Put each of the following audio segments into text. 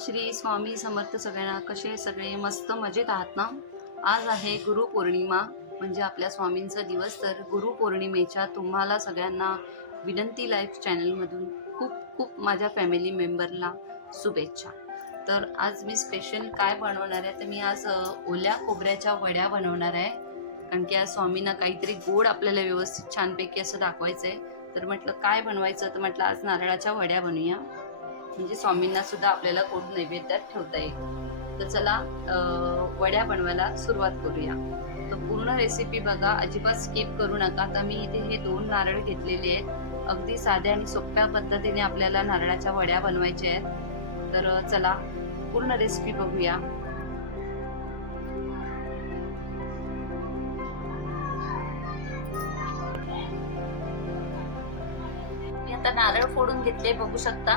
श्री स्वामी समर्थ सगळ्यांना कसे सगळे मस्त मजेत आहात ना? आज आहे गुरुपौर्णिमा म्हणजे आपल्या स्वामींचा दिवस. तर गुरुपौर्णिमेच्या तुम्हाला सगळ्यांना विनंती लाईफ चॅनलमधून खूप खूप माझ्या फॅमिली मेंबरला शुभेच्छा. तर आज मी स्पेशल काय बनवणार आहे? तर मी आज ओल्या खोबऱ्याच्या वड्या बनवणार आहे. कारण की आज स्वामींना काहीतरी गोड आपल्याला व्यवस्थित छानपैकी असं दाखवायचं आहे तर म्हटलं काय बनवायचं? तर म्हटलं आज नारळाच्या वड्या बनवूया म्हणजे स्वामींना सुद्धा आपल्याला कोण नैवेद्यात ठेवता येईल. तर चला वड्या बनवायला सुरुवात करूया. तर पूर्ण रेसिपी बघा अजिबात स्किप करू नका. तर मी इथे हे दोन नारळ घेतलेले आहेत. अगदी साध्या आणि सोप्या पद्धतीने आपल्याला नारळाच्या वड्या बनवायच्या आहेत. तर चला पूर्ण रेसिपी बघूया. आता नारळ फोडून घेतले बघू शकता.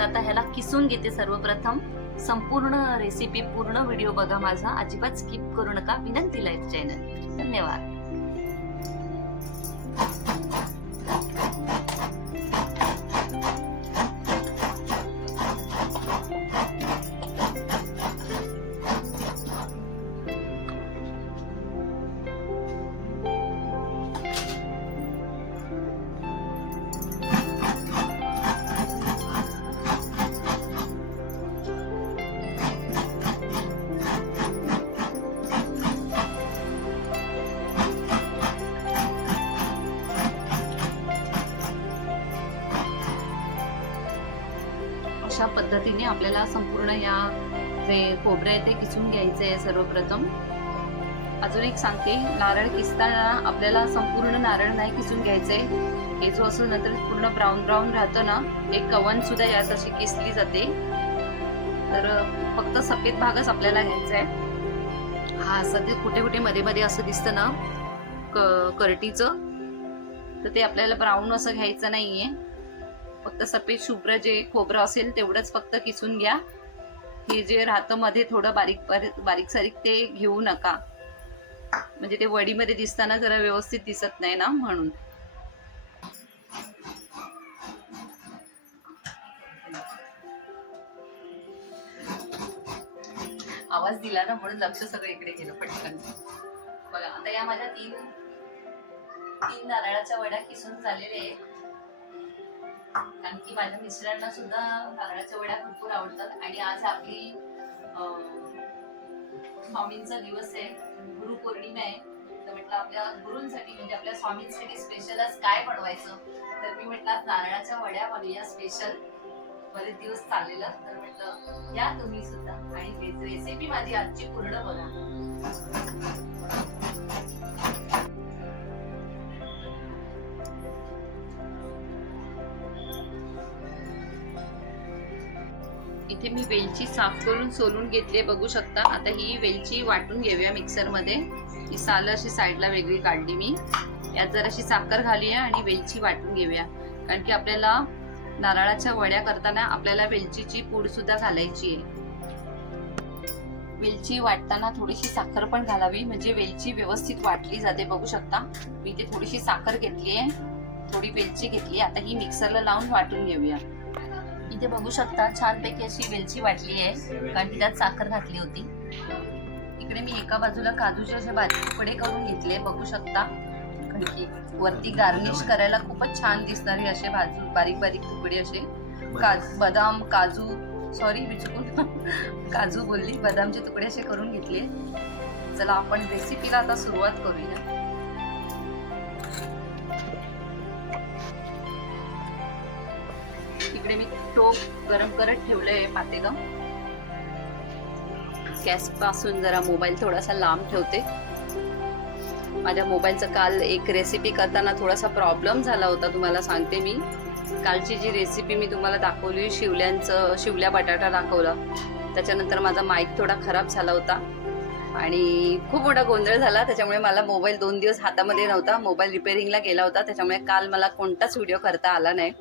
तर आता ह्याला किसून घेते सर्वप्रथम. संपूर्ण रेसिपी पूर्ण व्हिडिओ बघा माझा. अजिबात स्किप करू नका. विनंती लाईफ चॅनल धन्यवाद. अशा पद्धतीने आपल्याला संपूर्ण या जे खोबरे आहे ते किसून घ्यायचे आहे सर्वप्रथम. अजून एक सांगते नारळ किसताना आपल्याला संपूर्ण नारळ नाही किसून घ्यायचे हे जो असं नंतर पूर्ण ब्राऊन ब्राऊन राहतं ना एक कवन सुद्धा यात अशी किसली जाते. तर फक्त सफेद भागच आपल्याला घ्यायचा आहे. हा असं ते कुठे कुठे मध्ये मध्ये असं दिसतं ना क करटीचं. तर ते आपल्याला ब्राऊन असं घ्यायचं नाहीये. फक्त सफेद शुभ्र जे खोबरं असेल तेवढंच फक्त किसून घ्या. हे जे राहतं मध्ये थोडं बारीक बारीक सारीक ते घेऊ नका. म्हणजे ते वडीमध्ये दिसताना जरा व्यवस्थित दिसत नाही ना म्हणून. आवाज दिला ना म्हणून लक्ष सगळं इकडे गेलं पटकन. बघा आता या माझ्या तीन तीन नारळाच्या वड्या किसून झालेल्या आहेत. कारण की माझ्या मिस्टरांना सुद्धा नारळाच्या वड्या भरपूर आवडतात. आणि आज आपली स्वामींचा दिवस आहे. गुरु पौर्णिमा आहे. तर म्हटलं आपल्या गुरूंसाठी म्हणजे आपल्या स्वामींसाठी स्पेशल आज काय बनवायचं? तर मी म्हटलं आज नारळाच्या वड्या बनवूया स्पेशल बरेच दिवस चाललेलं. तर म्हटलं या तुम्ही सुद्धा आणि रेसिपी माझी आजची पूर्ण बघा. इथे मी वेलची साफ करून सोलून घेतली बघू शकता. आता ही वेलची वाटून घेऊया मिक्सरमध्ये. ही साल अशी साईडला वेगळी काढली मी. यात जराशी साखर घालूया आणि वेलची वाटून घेऊया. कारण की आपल्याला नारळाच्या वड्या करताना आपल्याला वेलचीची पूड सुद्धा घालायची आहे. वेलची वाटताना थोडीशी साखर पण घालावी म्हणजे वेलची व्यवस्थित वाटली जाते बघू शकता. मी इथे थोडीशी साखर घेतली आहे. थोडी वेलची घेतली आता ही मिक्सरला लावून वाटून घेऊया. इथे बघू शकता छानपैकी अशी वेलची वाटली आहे कारण की त्यात साखर घातली होती. इकडे मी एका बाजूला काजूचे असे बारीक तुकडे करून घेतले बघू शकता. कारण की वरती गार्निश करायला खूपच छान दिसणारे असे बाजू बारीक बारीक तुकडे असे. काजू बदाम काजू सॉरी मी चुकून काजू बोलली बदामचे तुकडे असे करून घेतले. चला आपण रेसिपीला आता सुरुवात करूया. इकडे मी टोप गरम करत ठेवलंय पातेलं गॅसपासून जरा मोबाईल थोडासा लांब ठेवते. माझ्या मोबाईलचं काल एक रेसिपी करताना थोडासा प्रॉब्लेम झाला होता तुम्हाला सांगते मी. कालची जी रेसिपी मी तुम्हाला दाखवली शिवल्यांचं शिवल्या बटाटा दाखवला. त्याच्यानंतर माझा माईक थोडा खराब झाला होता. आणि खूप मोठा गोंधळ झाला त्याच्यामुळे मला मोबाईल दोन दिवस हातामध्ये नव्हता. मोबाईल रिपेअरिंगला गेला होता त्याच्यामुळे काल मला कोणताच व्हिडिओ करता आला नाही.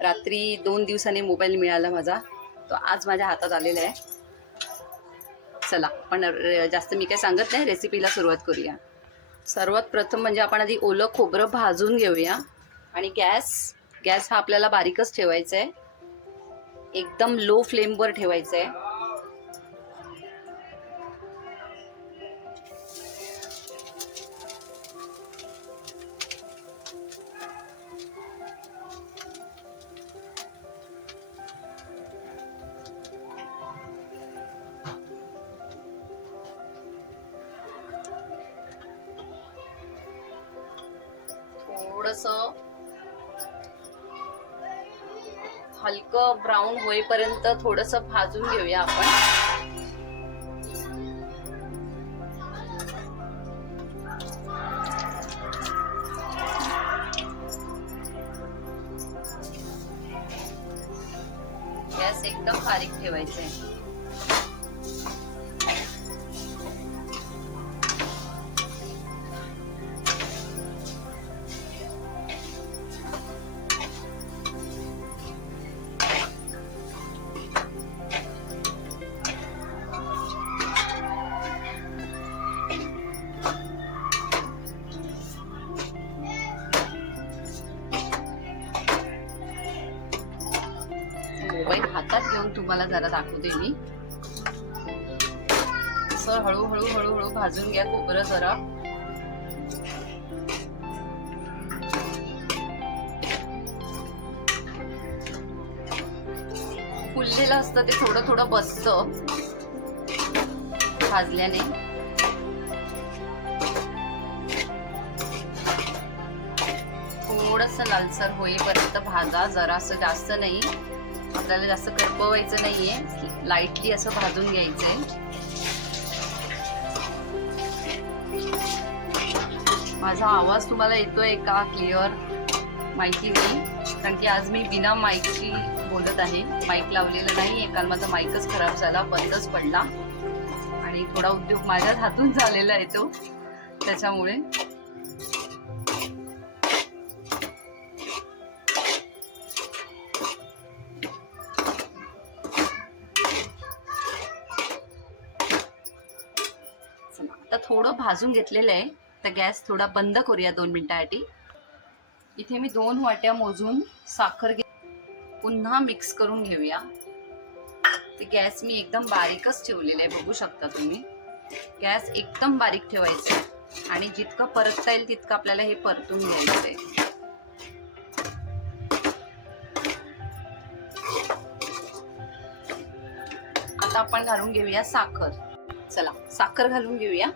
रात्री दोन दिवसांनी मोबाईल मिळाला माझा. तो आज माझ्या हातात आलेला आहे. चला पण जास्त मी काय सांगत नाही. रेसिपीला सुरुवात करूया. सर्वात प्रथम म्हणजे आपण आधी ओलं खोबरं भाजून घेऊया. आणि गॅस गॅस हा आपल्याला बारीकच ठेवायचा आहे. एकदम लो फ्लेमवर ठेवायचा आहे. थोडस हलकं ब्राऊन होईपर्यंत थोडस भाजून घेऊया आपण. गॅस एकदम बारीक ठेवायचा आहे. असं हळूहळू हळूहळू भाजून घ्या खोबरं जरा. फुललेलं असतं ते थोडं थोडं बसतं. भाजल्याने. थोडस लालसर होईपर्यंत भाजा जरासं जास्त नाही. आपल्याला जास्त करपवायचं नाहीये. लाईटली असं भाजून घ्यायचंय. माझा आवाज तुम्हाला येतोय का क्लिअर? माहिती नाही. कारण की आज मी बिना माईकची बोलत आहे. माईक लावलेलं नाही. काल माझा माईकच खराब झाला बंदच पडला. आणि थोडा उद्योग माझ्याच हातून झालेला आहे तो. त्याच्यामुळे. आता थोडं भाजून घेतलेलं आहे. तर गॅस थोडा बंद करूया दोन मिनिटासाठी. इथे मी दोन वाट्या मोजून साखर घे पुन्हा मिक्स करून घेऊया. ते गॅस मी एकदम बारीकच ठेवलेलं आहे बघू शकता तुम्ही. गॅस एकदम बारीक ठेवायचा आहे. आणि जितकं परतता येईल तितकं आपल्याला हे परतून घ्यायचं आहे. आता आपण घालून घेऊया साखर. चला साखर घालून घेऊया.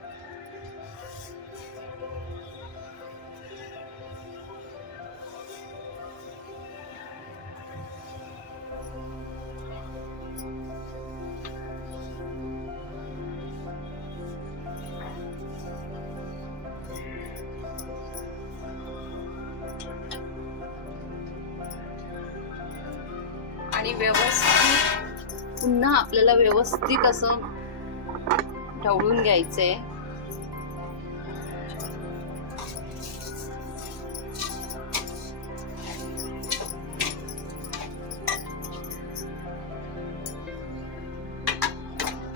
आणि व्यवस्थित पुन्हा आपल्याला व्यवस्थित असं ढवळून घ्यायचंय.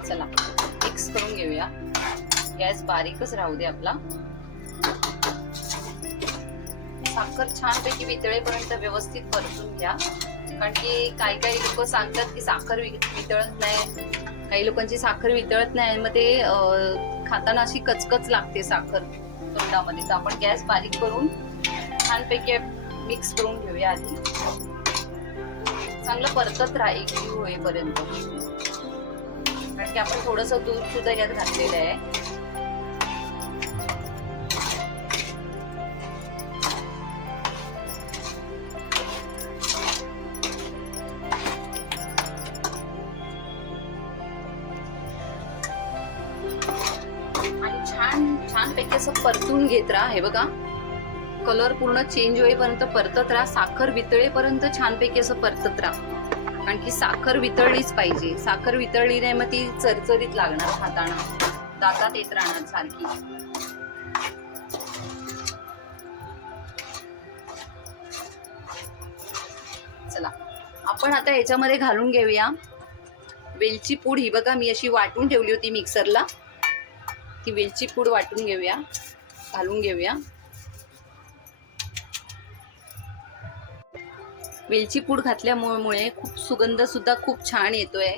चला मिक्स करून घेऊया. गॅस बारीकच राहू दे आपला. साखर छानपैकी वितळेपर्यंत व्यवस्थित परतून घ्या. कारण की काही काही लोक सांगतात की साखर वितळत नाही. काही लोकांची साखर वितळत नाही मग ते खाताना अशी कचकच लागते साखर तोंडामध्ये. तर आपण गॅस बारीक करून छानपैकी मिक्स करून घेऊया आधी. चांगलं परतत राहील होईपर्यंत. कारण की आपण थोडस दूध सुद्धा यात घातलेलं आहे. झाला हे बघा. कलर पूर्ण चेंज होईपर्यंत परतत राहा. साखर वितळेपर्यंत छानपैकी असं परतत राहा. कारण की साखर वितळलीच पाहिजे. साखर वितळली नाही मग ती चरचरीत लागणार खाताना. दातात येत राहणार सारखी. चला. आपण आता याच्यामध्ये घालून घेऊया. वेलची पूड ही बघा मी अशी वाटून ठेवली होती मिक्सरला ती वेलची पूड वाटून घेऊया. घालून घेऊया. वेलची पूड घातल्यामुळे खूप सुगंध सुद्धा खूप छान येतोय.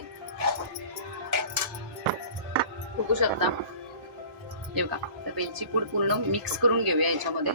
बघू शकता. वेलची पूड पूर्ण मिक्स करून घेऊया याच्यामध्ये.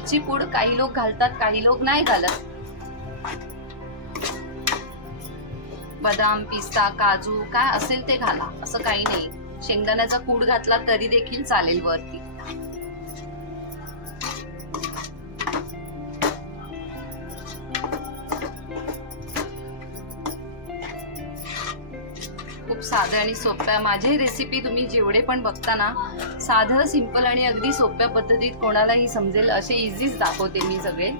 वेलची पूड काही लोक घालतात काही लोक नाही घालत. बदाम पिस्ता काजू काय असेल ते घाला. असं काही नाही. शेंगदाण्याचा कूड घातला तरी देखील चालेल वरती. खूप साधे आणि सोप्या माझे रेसिपी तुम्ही जेवढे पण बघता ना साधं सिंपल आणि अगदी सोप्या पद्धतीत कोणालाही समजेल असे इझीच दाखवते मी सगळे.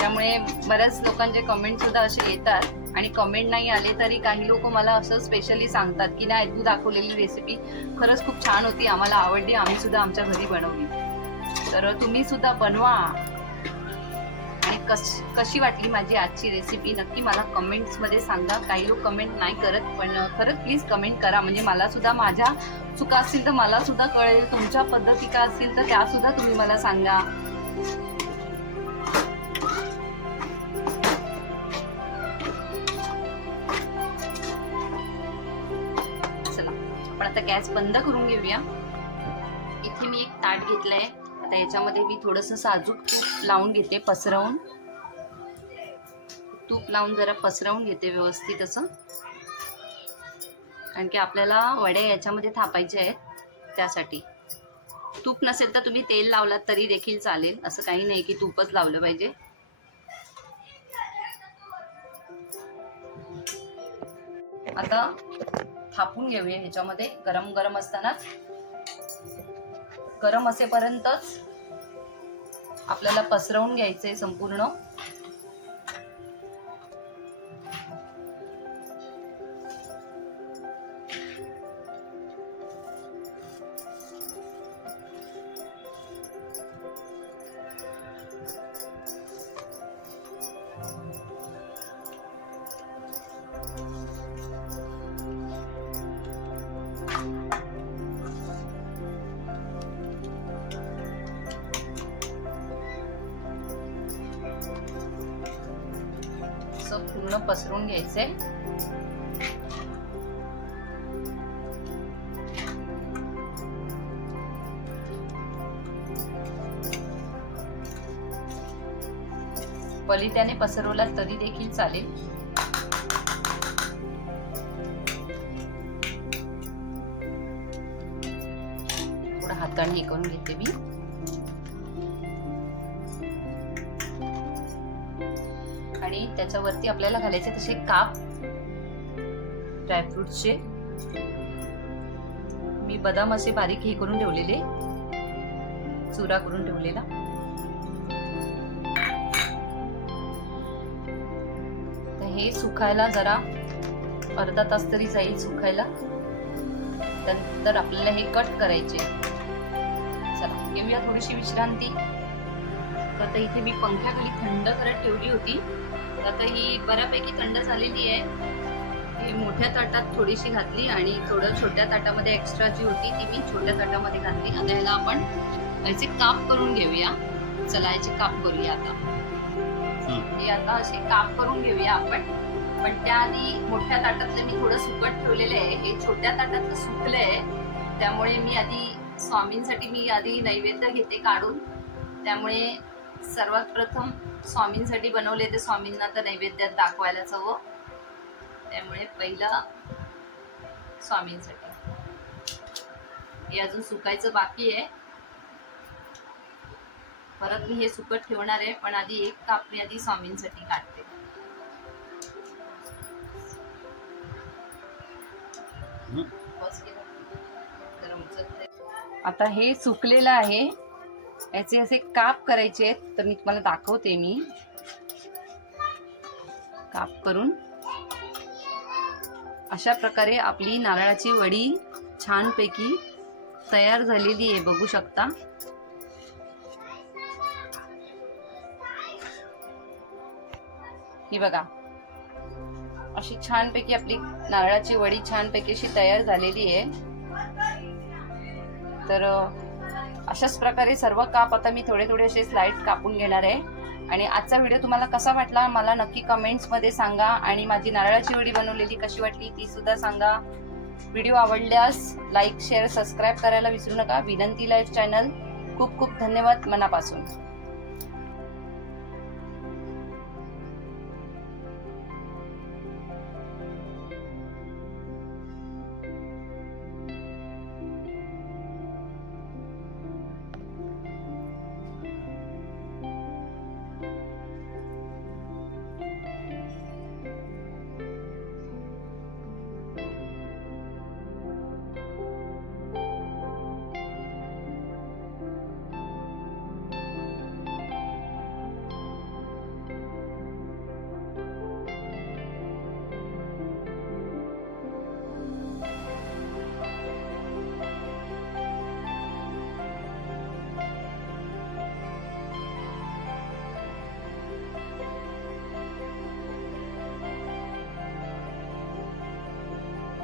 त्यामुळे बऱ्याच लोकांचे कमेंट सुद्धा असे येतात. आणि कमेंट नाही आले तरी काही लोक मला असं स्पेशली सांगतात की नाही तू दाखवलेली रेसिपी खरंच खूप छान होती आम्हाला आवडली आम्ही सुद्धा आमच्या घरी बनवली. तर तुम्ही सुद्धा बनवा. कश कशी वाटली माझी आजची रेसिपी नक्की मला कमेंट्समध्ये सांगा. काही लोक कमेंट नाही करत पण खरंच प्लीज कमेंट करा. म्हणजे मला सुद्धा माझ्या चुका असतील तर मला सुद्धा कळेल. तुमच्या पद्धती का असतील तर त्या सुद्धा तुम्ही मला सांगा. चला आपण आता गॅस बंद करून घेऊया. इथे मी एक ताट घेतलंय. आता याच्यामध्ये मी थोडस साजूक तूप लावून घेते पसरवून. तूप लावून जरा पसरवून घेते व्यवस्थित असं. कारण की आपल्याला वड्या याच्यामध्ये थापायचे आहेत त्यासाठी. तूप नसेल तर तुम्ही तेल लावलात तरी देखील चालेल. असं काही नाही की तूपच लावलं पाहिजे. आता थापून घेऊया ह्याच्यामध्ये. गरम गरम असतानाच गरम असेपर्यंतच आपल्याला पसरवून घ्यायचंय संपूर्ण. असं पूर्ण पसरून घ्यायचंय. पलित्याने पसरवला तरी देखील चालेल. हाताने करून घेते मी. आणि त्याच्यावरती आपल्याला घालायचे तसे काप. ड्रायफ्रुटचे मी बदाम असे बारीक हे करून ठेवलेले. चुरा करून ठेवलेला. तर हे सुकायला जरा अर्धा तास तरी जाईल सुकायला त्यानंतर आपल्याला हे कट करायचे. चला घेऊया थोडीशी विश्रांती. तर आता इथे मी पंख्याखाली थंड करत ठेवली होती. आता ही बऱ्यापैकी थंड झालेली आहे. ही मोठ्या ताटात थोडीशी घातली आणि थोडं छोट्या ताटामध्ये एक्स्ट्रा जी होती ती मी छोट्या ताटामध्ये घातली. आता याला आपण याचे काप करून घेऊया. चला याचे काप करूया आता. हे. आता असे काप करून घेऊया आपण. पण त्याआधी मोठ्या ताटातले मी थोडं सुकट ठेवलेलं आहे. हे छोट्या ताटातलं सुकलंय. त्यामुळे मी आधी स्वामींसाठी मी आधी नैवेद्य घेते काढून. त्यामुळे सर्वात प्रथम स्वामींसाठी बनवले ते स्वामींना तर नैवेद्यात दाखवायलाच हवं त्यामुळे पहिला स्वामींसाठी. हे अजून सुकायचं बाकी आहे. परत मी हे सुकट ठेवणार आहे पण आधी एक कापणी आधी स्वामींसाठी काढते. आता हे सुकलेलं आहे. याचे असे काप करायचे आहेत तर मी तुम्हाला दाखवते मी. काप करून. अशा प्रकारे आपली नारळाची वडी छानपैकी तयार झालेली आहे बघू शकता. ही बघा. अशी छानपैकी आपली नारळाची वडी छानपैकी अशी तयार झालेली आहे. तर अशाच प्रकारे सर्व काप आता मी थोडे थोडे असे स्लाईड कापून घेणार आहे. आणि आजचा व्हिडिओ तुम्हाला कसा वाटला मला नक्की कमेंट्समध्ये सांगा. आणि माझी नारळाची वडी बनवलेली कशी वाटली ती सुद्धा सांगा. व्हिडिओ आवडल्यास लाईक शेअर सबस्क्राईब करायला विसरू नका. विनंती लाईव्ह चॅनल खूप खूप धन्यवाद मनापासून.